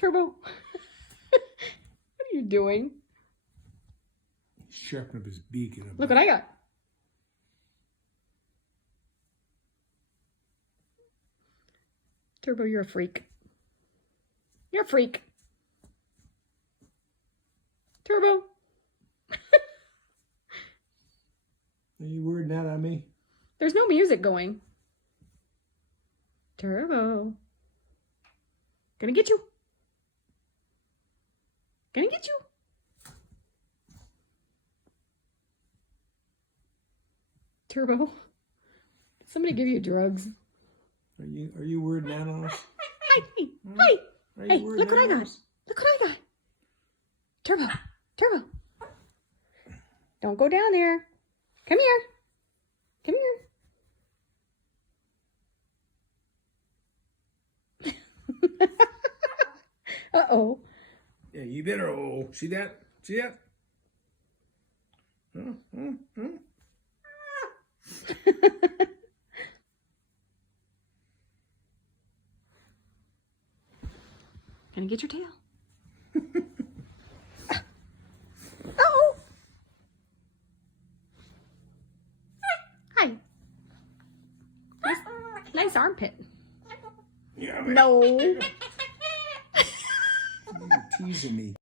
Turbo. What are you doing? Sharpen up his beak. And Look what I got. Turbo, you're a freak. You're a freak. Turbo. Are you wording that on me? There's no music going. Turbo. Gonna get you. Gonna get you. Turbo. Did somebody give you drugs? Are you wording that on us? Hi, hi, Are hey, you wording look what I that on got. us? Look what I got. Turbo, Turbo. Don't go down there. Come here. Come here. Uh-oh. Yeah, you better. Oh, see that? See that? Gonna get your tail. Uh-oh. Hi. Nice armpit. Yeah, No. You're teasing me.